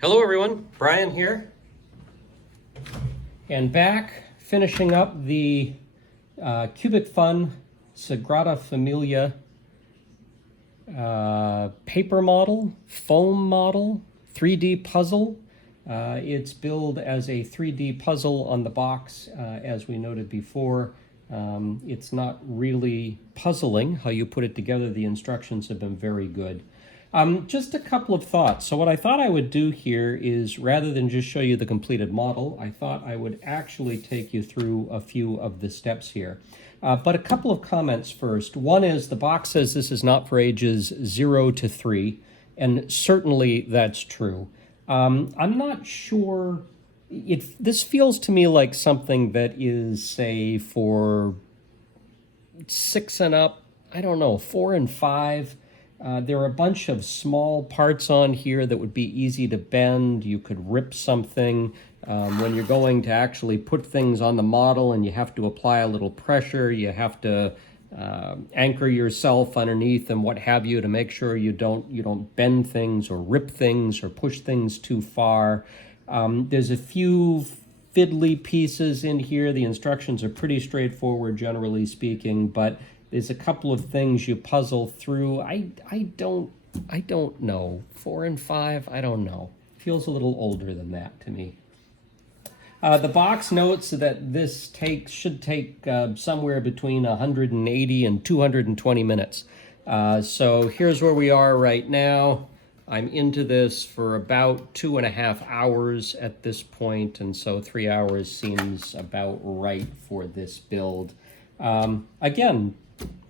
Hello everyone, Brian here. And back finishing up the CubicFun Sagrada Familia paper model, foam model, 3D puzzle. It's billed as a 3D puzzle on the box, as we noted before. It's not really puzzling how you put it together. The instructions have been very good. Just a couple of thoughts. So what I thought I would do here is, rather than just show you the completed model, I thought I would actually take you through a few of the steps here. But a couple of comments first. One is the box says this is not for ages 0 to 3, and certainly that's true. I'm not sure, this feels to me like something that is, say, for 6 and up, I don't know, 4 and 5. There are a bunch of small parts on here that would be easy to bend. You could rip something. When you're going to actually put things on the model and you have to apply a little pressure, you have to anchor yourself underneath and what have you to make sure you don't bend things or rip things or push things too far. There's a few fiddly pieces in here. The instructions are pretty straightforward, generally speaking, but there's a couple of things you puzzle through. I don't know. 4 and 5, I don't know. Feels a little older than that to me. The box notes that this should take somewhere between 180 and 220 minutes. So here's where we are right now. I'm into this for about 2.5 hours at this point, and so 3 hours seems about right for this build. Again,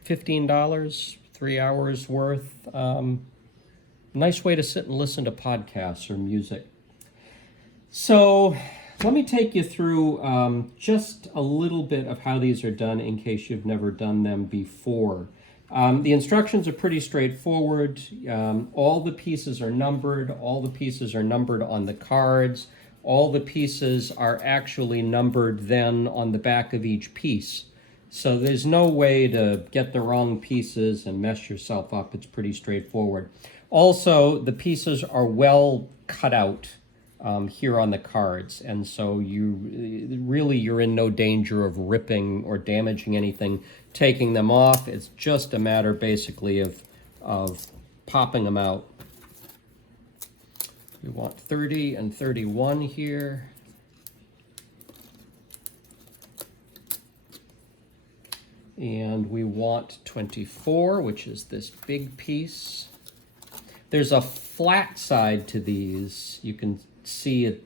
$15, 3 hours worth. Nice way to sit and listen to podcasts or music. So let me take you through just a little bit of how these are done in case you've never done them before. The instructions are pretty straightforward. All the pieces are numbered. All the pieces are numbered on the cards. All the pieces are actually numbered then on the back of each piece. So there's no way to get the wrong pieces and mess yourself up. It's pretty straightforward. Also, the pieces are well cut out here on the cards, and so you're in no danger of ripping or damaging anything, taking them off. It's just a matter basically of popping them out. We want 30 and 31 here. And we want 24, which is this big piece. There's a flat side to these. You can see it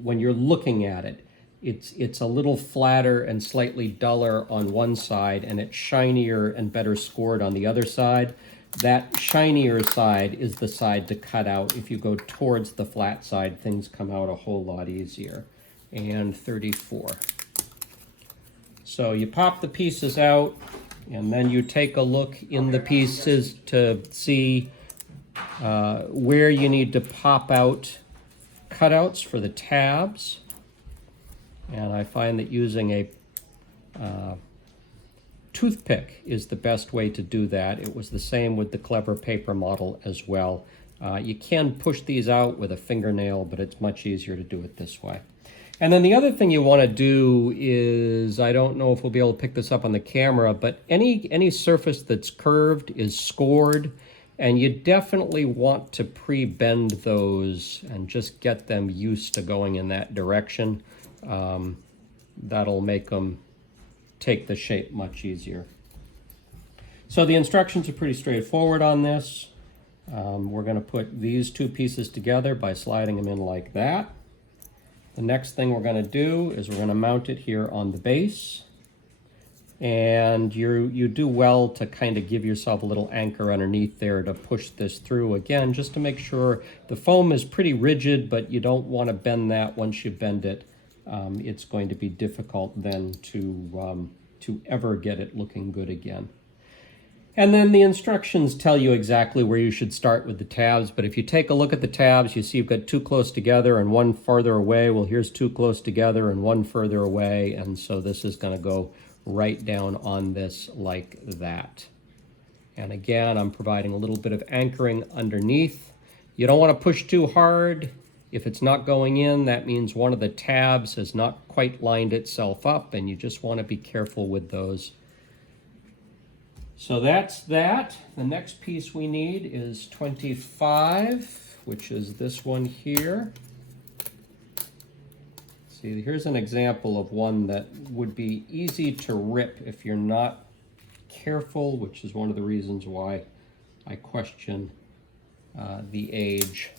when you're looking at it. It's a little flatter and slightly duller on one side, and it's shinier and better scored on the other side. That shinier side is the side to cut out. If you go towards the flat side, things come out a whole lot easier. And 34. So you pop the pieces out, and then you take a look in the pieces to see where you need to pop out cutouts for the tabs. And I find that using a toothpick is the best way to do that. It was the same with the Clever paper model as well. You can push these out with a fingernail, but it's much easier to do it this way. And then the other thing you want to do is, I don't know if we'll be able to pick this up on the camera, but any surface that's curved is scored, and you definitely want to pre-bend those and just get them used to going in that direction. That'll make them take the shape much easier. So the instructions are pretty straightforward on this. We're going to put these two pieces together by sliding them in like that. The next thing we're going to do is we're going to mount it here on the base. And you do well to kind of give yourself a little anchor underneath there to push this through again, just to make sure the foam is pretty rigid, but you don't want to bend that. Once you bend it, it's going to be difficult then to ever get it looking good again. And then the instructions tell you exactly where you should start with the tabs, but if you take a look at the tabs, you see you've got two close together and one farther away. Well, here's two close together and one further away, and so this is going to go right down on this like that. And again, I'm providing a little bit of anchoring underneath. You don't want to push too hard. If it's not going in, that means one of the tabs has not quite lined itself up, and you just want to be careful with those. So that's that. The next piece we need is 25, which is this one here. See, here's an example of one that would be easy to rip if you're not careful, which is one of the reasons why I question the age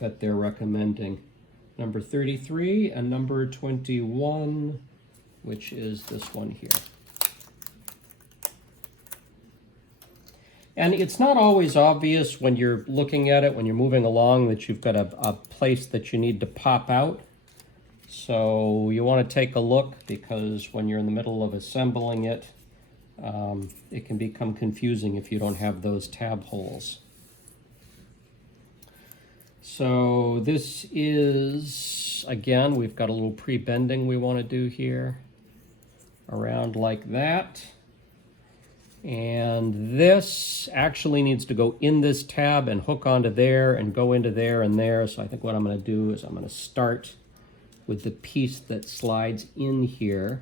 that they're recommending. Number 33 and number 21, which is this one here. And it's not always obvious when you're looking at it, when you're moving along, that you've got a place that you need to pop out. So you want to take a look, because when you're in the middle of assembling it, it can become confusing if you don't have those tab holes. So this is, again, we've got a little pre-bending we want to do here, around like that. And this actually needs to go in this tab and hook onto there and go into there and there. So I think what I'm going to do is I'm going to start with the piece that slides in here.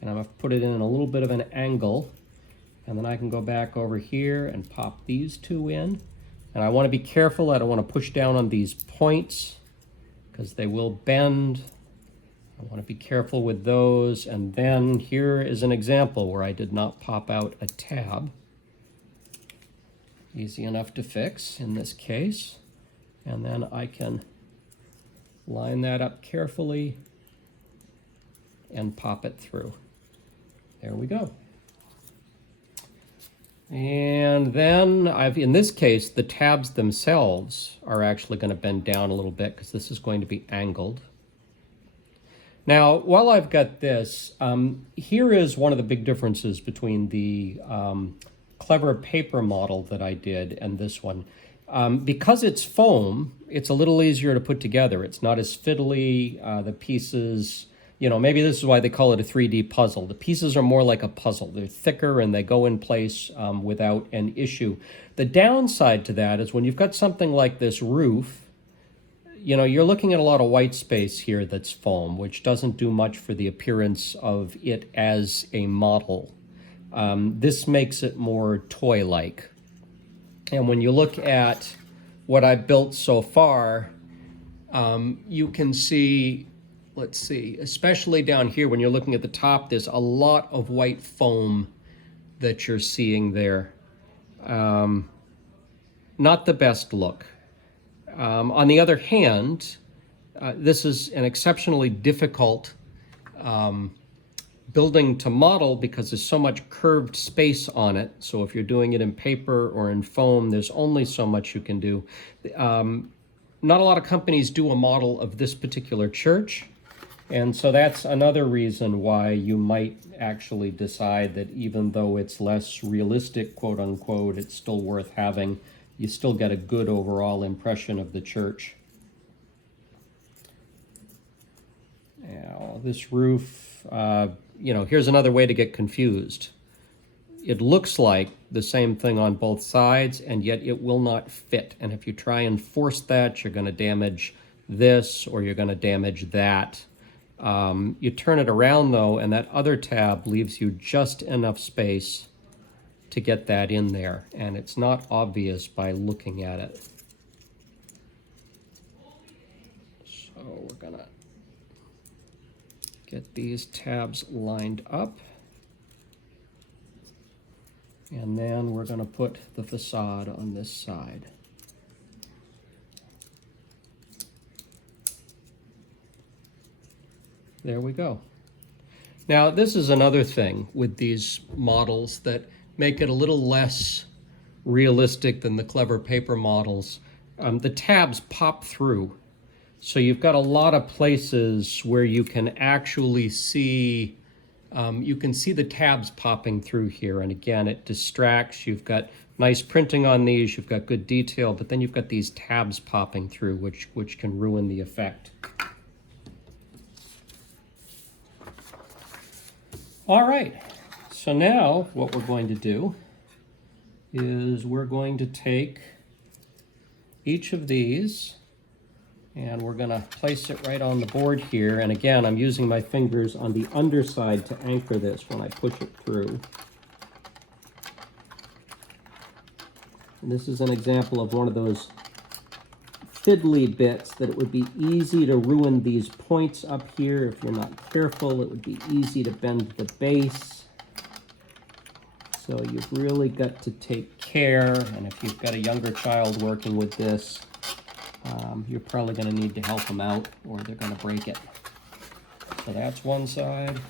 And I'm going to put it in a little bit of an angle. And then I can go back over here and pop these two in. And I want to be careful. I don't want to push down on these points because they will bend. I want to be careful with those. And then here is an example where I did not pop out a tab. Easy enough to fix in this case. And then I can line that up carefully and pop it through. There we go. And then in this case, the tabs themselves are actually going to bend down a little bit because this is going to be angled. Now, while I've got this, here is one of the big differences between the clever paper model that I did and this one. Because it's foam, it's a little easier to put together. It's not as fiddly. The pieces, you know, maybe this is why they call it a 3D puzzle. The pieces are more like a puzzle. They're thicker and they go in place without an issue. The downside to that is when you've got something like this roof, you know, you're looking at a lot of white space here that's foam, which doesn't do much for the appearance of it as a model. This makes it more toy-like. And when you look at what I've built so far, you can see, let's see, especially down here when you're looking at the top, there's a lot of white foam that you're seeing there. Not the best look. On the other hand, this is an exceptionally difficult building to model because there's so much curved space on it. So if you're doing it in paper or in foam, there's only so much you can do. Not a lot of companies do a model of this particular church. And so that's another reason why you might actually decide that even though it's less realistic, quote unquote, it's still worth having. You still get a good overall impression of the church. Now, this roof, you know, here's another way to get confused. It looks like the same thing on both sides, and yet it will not fit. And if you try and force that, you're going to damage this or you're going to damage that. You turn it around, though, and that other tab leaves you just enough space to get that in there, and it's not obvious by looking at it. So we're gonna get these tabs lined up, and then we're gonna put the facade on this side. There we go. Now, this is another thing with these models that make it a little less realistic than the clever paper models. The tabs pop through. So you've got a lot of places where you can actually see, the tabs popping through here. And again, it distracts. You've got nice printing on these, you've got good detail, but then you've got these tabs popping through, which can ruin the effect. All right. So now what we're going to do is we're going to take each of these, and we're going to place it right on the board here. And again, I'm using my fingers on the underside to anchor this when I push it through. And this is an example of one of those fiddly bits that it would be easy to ruin these points up here if you're not careful. It would be easy to bend the base. So you've really got to take care, and if you've got a younger child working with this, you're probably going to need to help them out or they're going to break it. So that's one side.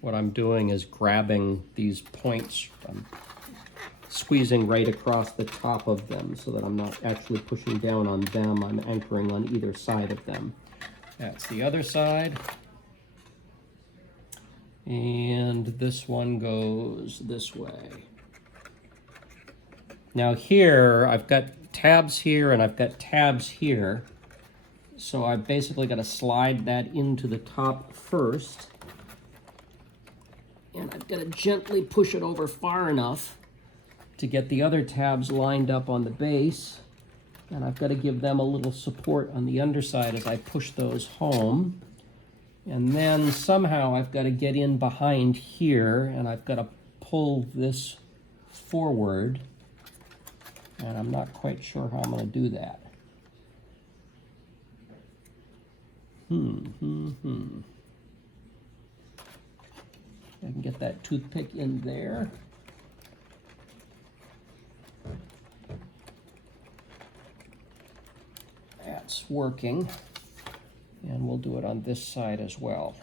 What I'm doing is grabbing these points, I'm squeezing right across the top of them so that I'm not actually pushing down on them, I'm anchoring on either side of them. That's the other side. And this one goes this way. Now here, I've got tabs here and I've got tabs here. So I've basically got to slide that into the top first. And I've got to gently push it over far enough to get the other tabs lined up on the base. And I've got to give them a little support on the underside as I push those home. And then somehow I've got to get in behind here and I've got to pull this forward. And I'm not quite sure how I'm going to do that. I can get that toothpick in there. That's working. And we'll do it on this side as well.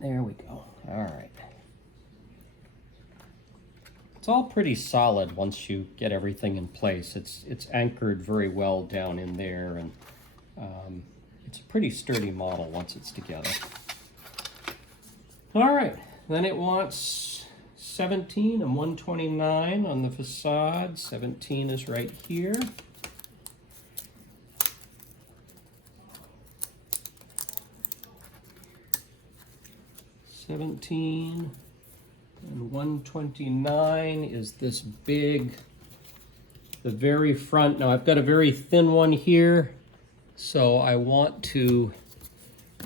There we go. All right. It's all pretty solid once you get everything in place. It's anchored very well down in there, and it's a pretty sturdy model once it's together. All right, then it wants 17 and 129 on the facade. 17 is right here. And 129 is this big, the very front. Now I've got a very thin one here, so I want to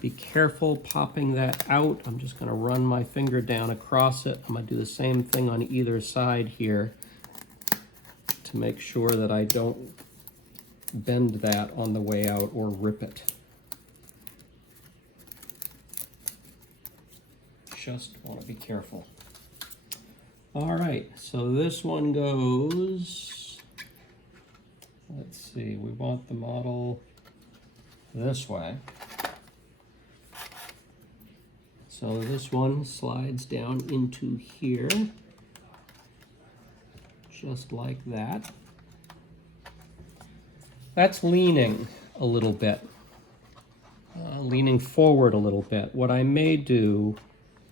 be careful popping that out. I'm just going to run my finger down across it. I'm going to do the same thing on either side here to make sure that I don't bend that on the way out or rip it. Just want to be careful. All right, so this one goes, let's see, we want the model this way. So this one slides down into here, just like that. That's leaning a little bit, leaning forward a little bit. What I may do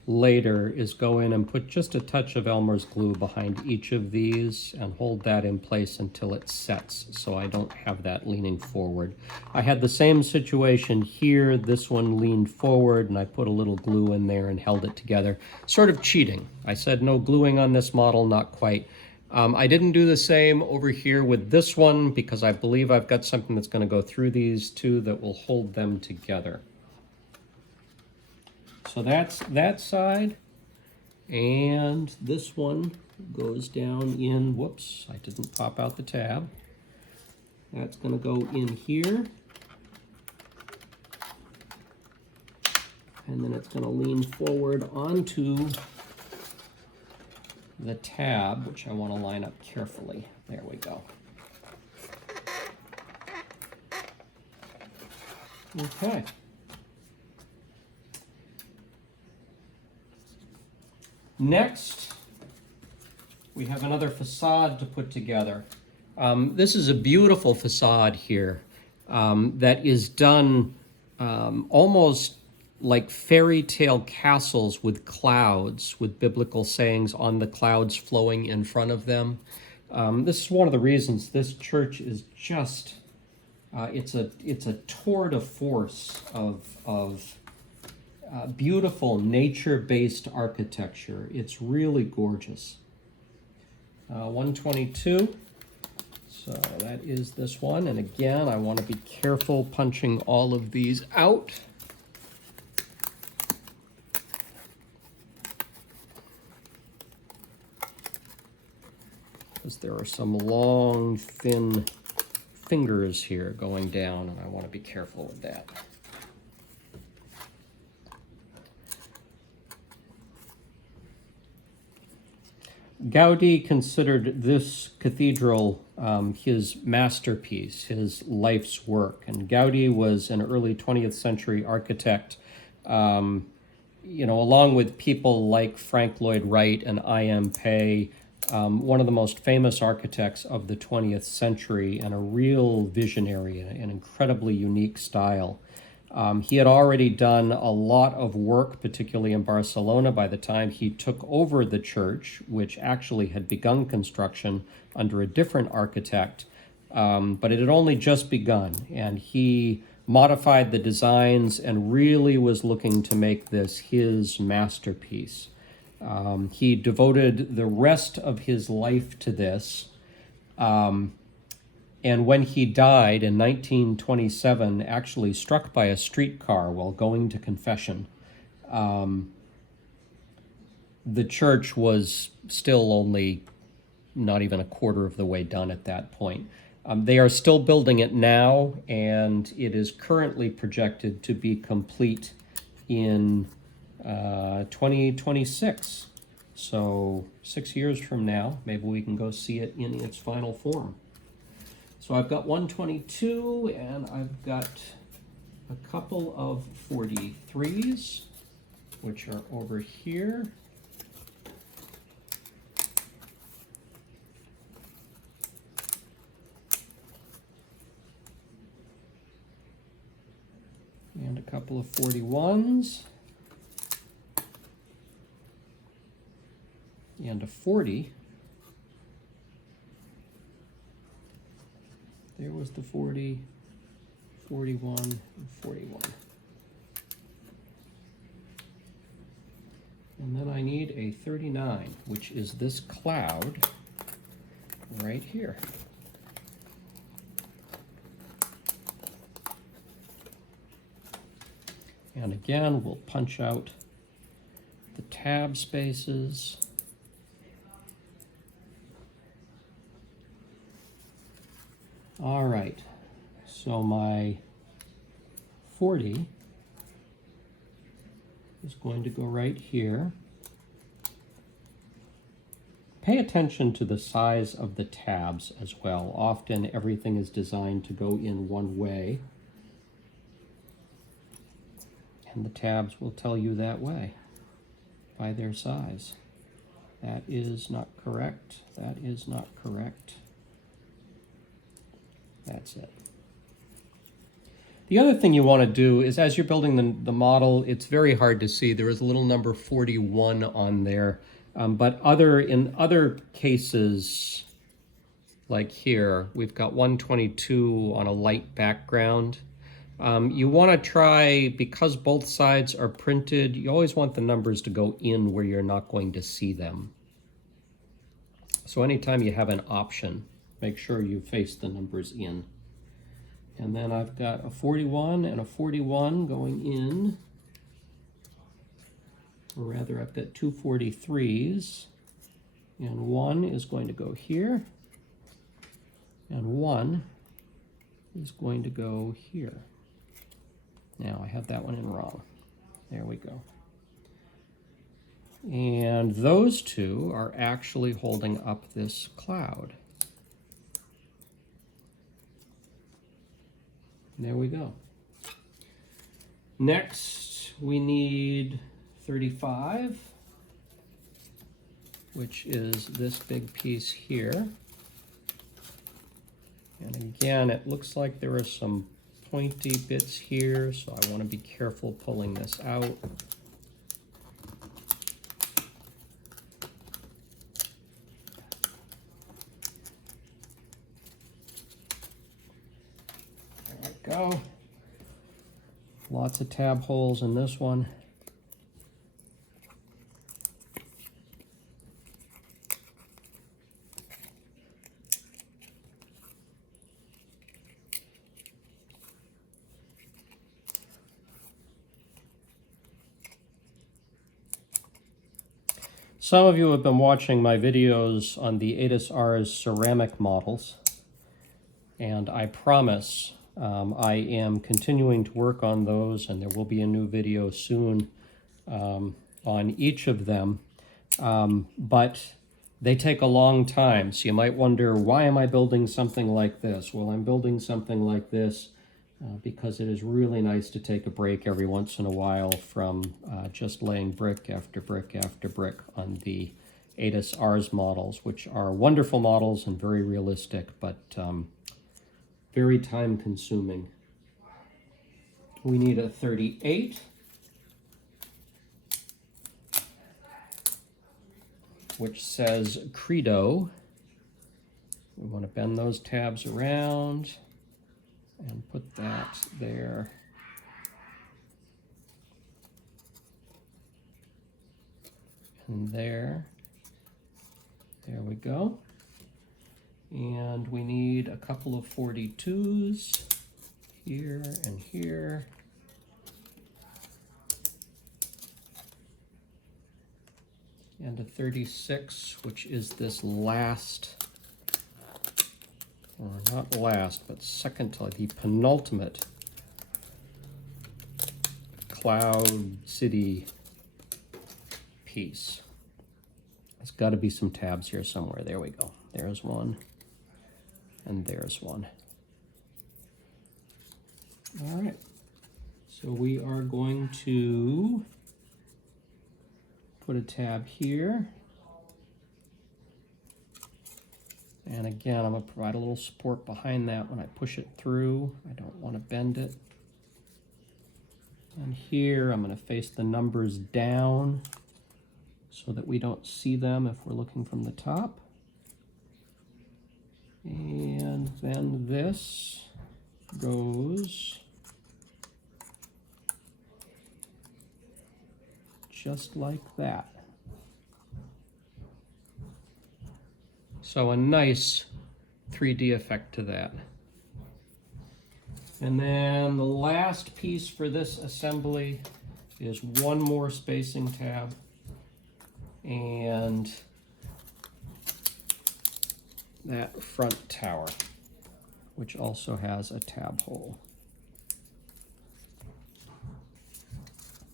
later is go in and put just a touch of Elmer's glue behind each of these and hold that in place until it sets, so I don't have that leaning forward. I had the same situation here. This one leaned forward and I put a little glue in there and held it together. Sort of cheating. I said no gluing on this model, not quite. I didn't do the same over here with this one because I believe I've got something that's going to go through these two that will hold them together. So that's that side, and this one goes down in, whoops, I didn't pop out the tab. That's going to go in here, and then it's going to lean forward onto the tab, which I want to line up carefully. There we go. Okay. Next, we have another facade to put together. This is a beautiful facade here that is done almost like fairy tale castles with clouds, with biblical sayings on the clouds flowing in front of them. This is one of the reasons this church is just, it's a tour de force of beautiful nature-based architecture. It's really gorgeous. 122, so that is this one. And again, I want to be careful punching all of these out. Because there are some long, thin fingers here going down, and I want to be careful with that. Gaudí considered this cathedral his masterpiece, his life's work. And Gaudí was an early 20th century architect, along with people like Frank Lloyd Wright and I.M. Pei, one of the most famous architects of the 20th century and a real visionary, an incredibly unique style. He had already done a lot of work, particularly in Barcelona, by the time he took over the church, which actually had begun construction under a different architect, but it had only just begun, and he modified the designs and really was looking to make this his masterpiece. He devoted the rest of his life to this. And when he died in 1927, actually struck by a streetcar while going to confession, the church was still only not even a quarter of the way done at that point. They are still building it now, and it is currently projected to be complete in 2026. So 6 years from now, maybe we can go see it in its final form. So I've got 122, and I've got a couple of 43s, which are over here. And a couple of 41s. And a 40. There was the 40, 41, and 41. And then I need a 39, which is this cloud right here. And again, we'll punch out the tab spaces. All right, so my 40 is going to go right here. Pay attention to the size of the tabs as well. Often everything is designed to go in one way, and the tabs will tell you that way by their size. That is not correct. That is not correct. That's it. The other thing you want to do is, as you're building the model, it's very hard to see. There is a little number 41 on there. But in other cases, like here, we've got 122 on a light background. You want to try, because both sides are printed, you always want the numbers to go in where you're not going to see them. So anytime you have an option, make sure you face the numbers in. And then I've got a 41 and a 41 going in. Or rather, I've got two 43s. And one is going to go here. And one is going to go here. Now, I have that one in wrong. There we go. And those two are actually holding up this cloud. There we go. Next, we need 35, which is this big piece here. And again, it looks like there are some pointy bits here, so I want to be careful pulling this out. go. Lots of tab holes in this one. Some of you have been watching my videos on the ATIS Ars ceramic models, and I promise I am continuing to work on those, and there will be a new video soon on each of them, but they take a long time. So you might wonder, why am I building something like this? Well, I'm building something like this because it is really nice to take a break every once in a while from just laying brick after brick after brick on the ATIS Ars models, which are wonderful models and very realistic, but very time consuming. We need a 38. Which says Credo. We want to bend those tabs around and put that there. And there. There we go. And we need a couple of 42s here and here. And a 36, which is this last, or not last, but second to the penultimate Cloud City piece. There's got to be some tabs here somewhere. There we go. There's one, and there's one. All right. So we are going to put a tab here. And again, I'm going to provide a little support behind that when I push it through. I don't want to bend it. And here I'm going to face the numbers down so that we don't see them if we're looking from the top. And then this goes just like that. So a nice 3D effect to that. And then the last piece for this assembly is one more spacing tab and that front tower, which also has a tab hole.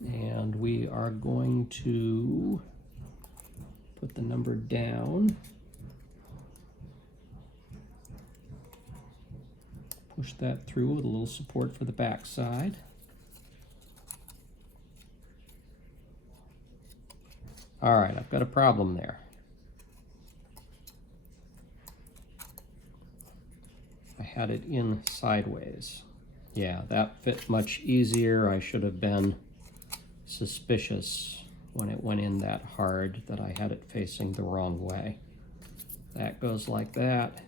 And we are going to put the number down, push that through with a little support for the back side. All right, I've got a problem there. I had it in sideways. Yeah, that fit much easier. I should have been suspicious when it went in that hard that I had it facing the wrong way. That goes like that.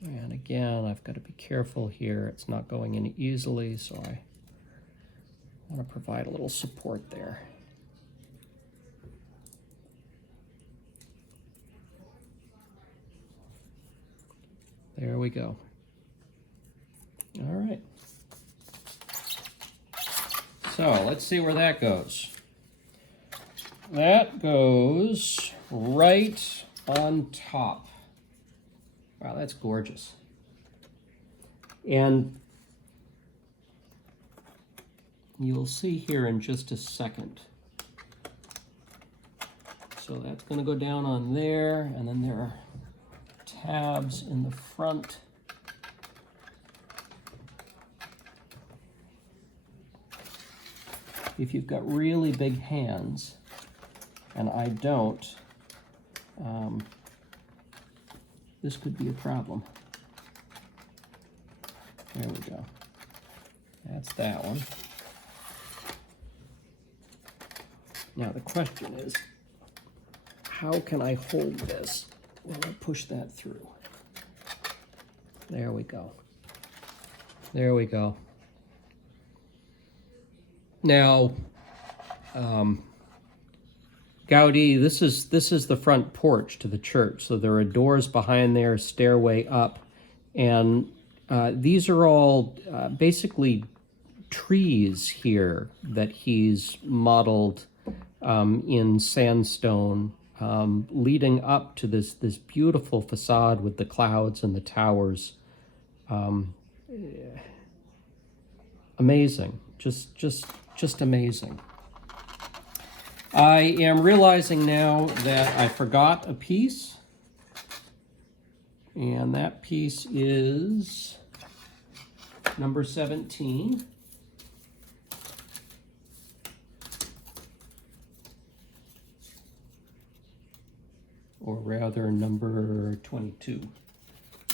And again, I've got to be careful here. It's not going in easily, so I want to provide a little support there. There we go. All right. So let's see where that goes. That goes right on top. Wow, that's gorgeous. And you'll see here in just a second. So that's going to go down on there, and then there are tabs in the front. If you've got really big hands, and I don't, this could be a problem. There we go. That's that one. Now the question is, how can I hold this Will I push that through? There we go. There we go. Now, Gaudí, this is the front porch to the church. So there are doors behind there, stairway up, and these are all basically trees here that he's modeled in sandstone, leading up to this beautiful facade with the clouds and the towers. Amazing, just amazing. I am realizing now that I forgot a piece, and that piece is number 17. Or rather number 22,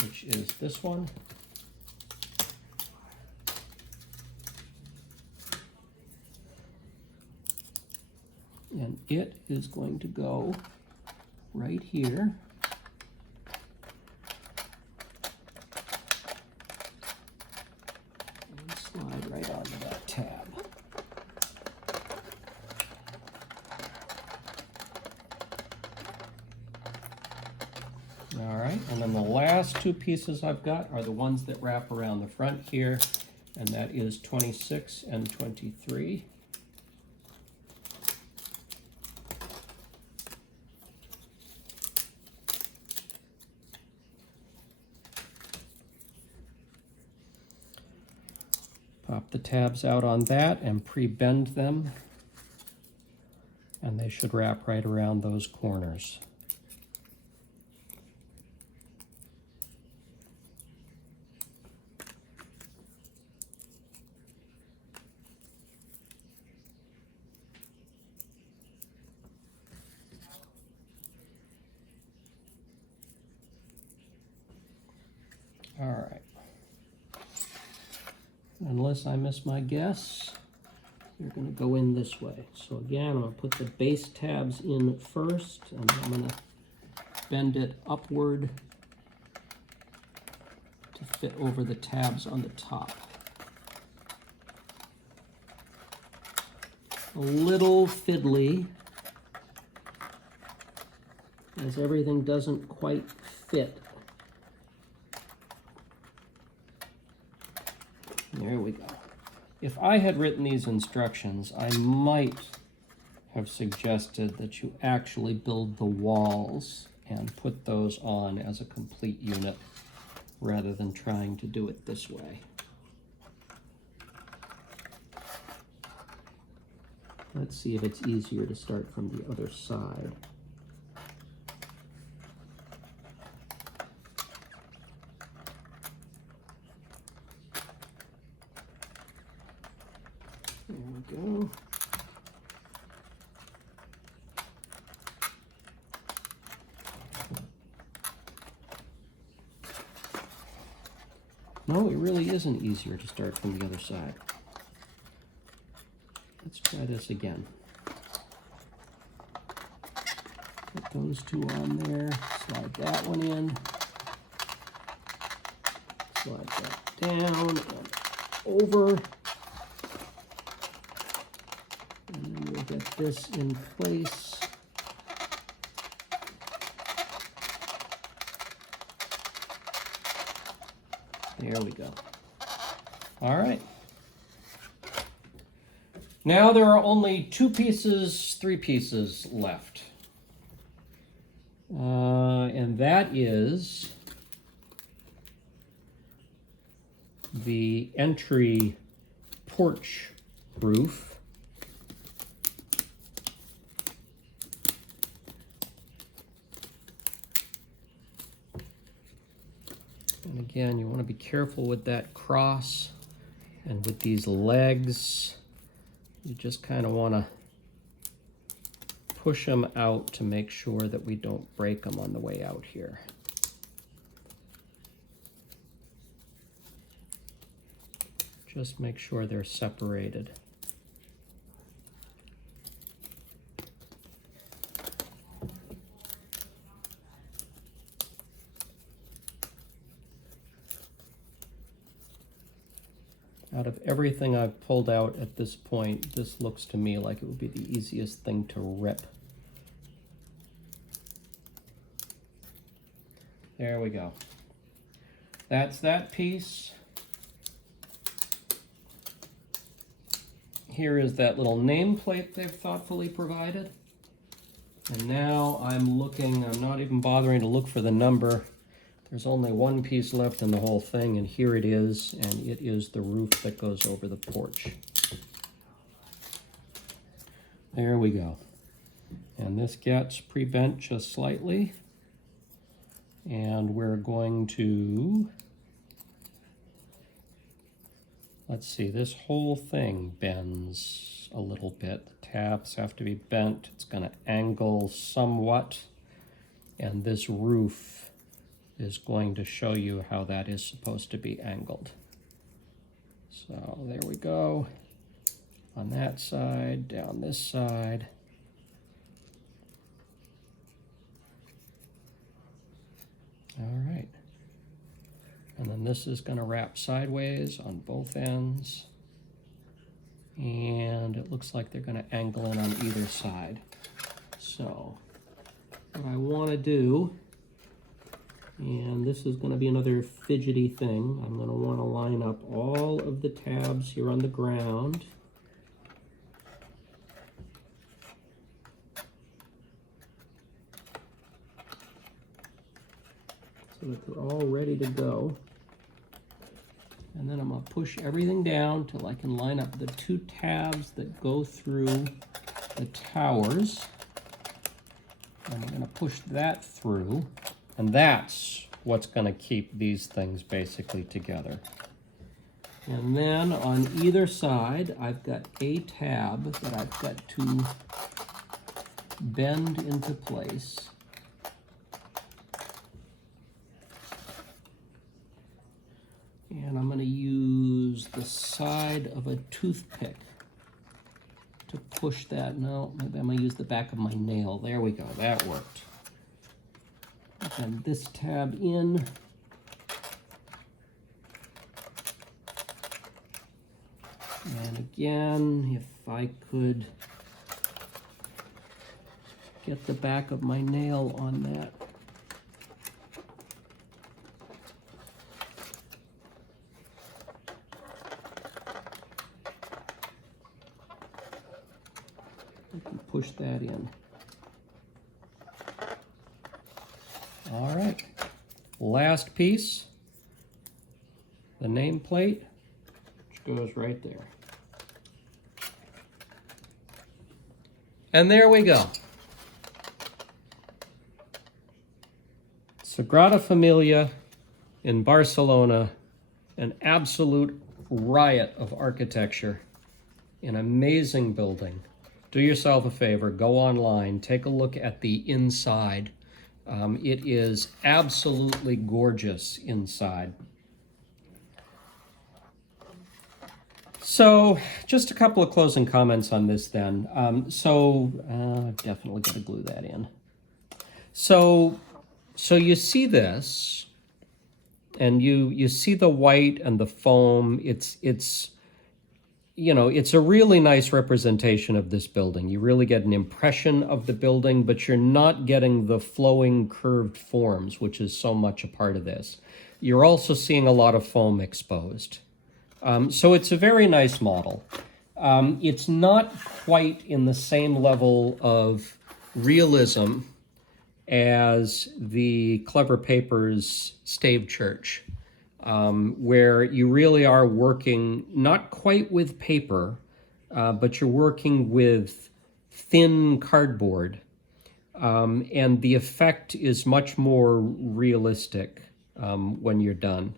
which is this one. And it is going to go right here. And slide right onto that tab. All right, and then the last two pieces I've got are the ones that wrap around the front here, and that is 26 and 23. Pop the tabs out on that and pre-bend them, and they should wrap right around those corners. All right. Unless I miss my guess, you're going to go in this way. So again, I'm going to put the base tabs in first, and I'm going to bend it upward to fit over the tabs on the top. A little fiddly, as everything doesn't quite fit. There we go. If I had written these instructions, I might have suggested that you actually build the walls and put those on as a complete unit rather than trying to do it this way. Let's see if it's easier to start from the other side. There we go. No, it really isn't easier to start from the other side. Let's try this again. Put those two on there, slide that one in, slide that down and over, and then we'll get this in place. There we go. All right. Now there are only three pieces left. And that is the entry porch roof. And again, you want to be careful with that cross and with these legs. You just kind of want to push them out to make sure that we don't break them on the way out here. Just make sure they're separated. Out of everything I've pulled out at this point, this looks to me like it would be the easiest thing to rip. There we go. That's that piece. Here is that little nameplate they've thoughtfully provided. And now I'm not even bothering to look for the number. There's only one piece left in the whole thing, and here it is, and it is the roof that goes over the porch. There we go. And this gets pre-bent just slightly. And we're going to, let's see, this whole thing bends a little bit. The tabs have to be bent. It's going to angle somewhat. And this roof is going to show you how that is supposed to be angled. So there we go. On that side, down this side. All right. And then this is going to wrap sideways on both ends. And it looks like they're going to angle in on either side. So what I want to do, and this is going to be another fidgety thing, I'm going to want to line up all of the tabs here on the ground. So that they're all ready to go. And then I'm going to push everything down till I can line up the two tabs that go through the towers. And I'm going to push that through. And that's what's going to keep these things basically together. And then on either side, I've got a tab that I've got to bend into place. And I'm going to use the side of a toothpick to push that. No, maybe I'm going to use the back of my nail. There we go. That worked. And this tab in. And again, if I could get the back of my nail on that. Push that in. All right, last piece, the nameplate, which goes right there. And there we go. Sagrada Familia in Barcelona, an absolute riot of architecture, an amazing building. Do yourself a favor, go online, take a look at the inside. It is absolutely gorgeous inside. So just a couple of closing comments on this then. Definitely got to glue that in. So you see this, and you see the white and the foam. It's a really nice representation of this building. You really get an impression of the building, but you're not getting the flowing curved forms, which is so much a part of this. You're also seeing a lot of foam exposed. So it's a very nice model. It's not quite in the same level of realism as the Clever Papers stave church. Where you really are working not quite with paper, but you're working with thin cardboard. And the effect is much more realistic when you're done.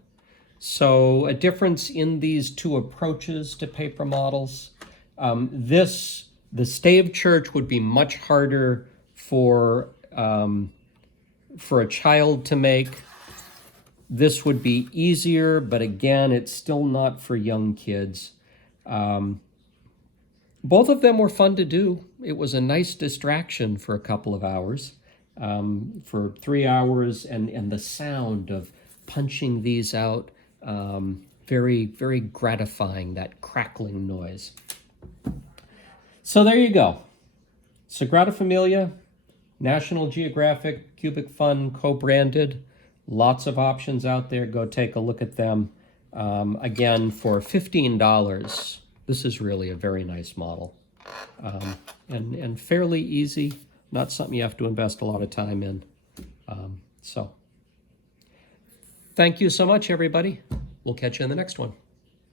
So a difference in these two approaches to paper models. The stave church would be much harder for a child to make. This would be easier, but again, it's still not for young kids. Both of them were fun to do. It was a nice distraction for a couple of hours, for 3 hours, and the sound of punching these out Very, very gratifying, that crackling noise. So there you go. Sagrada Familia, National Geographic, CubicFun co-branded. Lots of options out there. Go take a look at them. Again, for $15, this is really a very nice model. And fairly easy, not something you have to invest a lot of time in. So thank you so much, everybody. We'll catch you in the next one.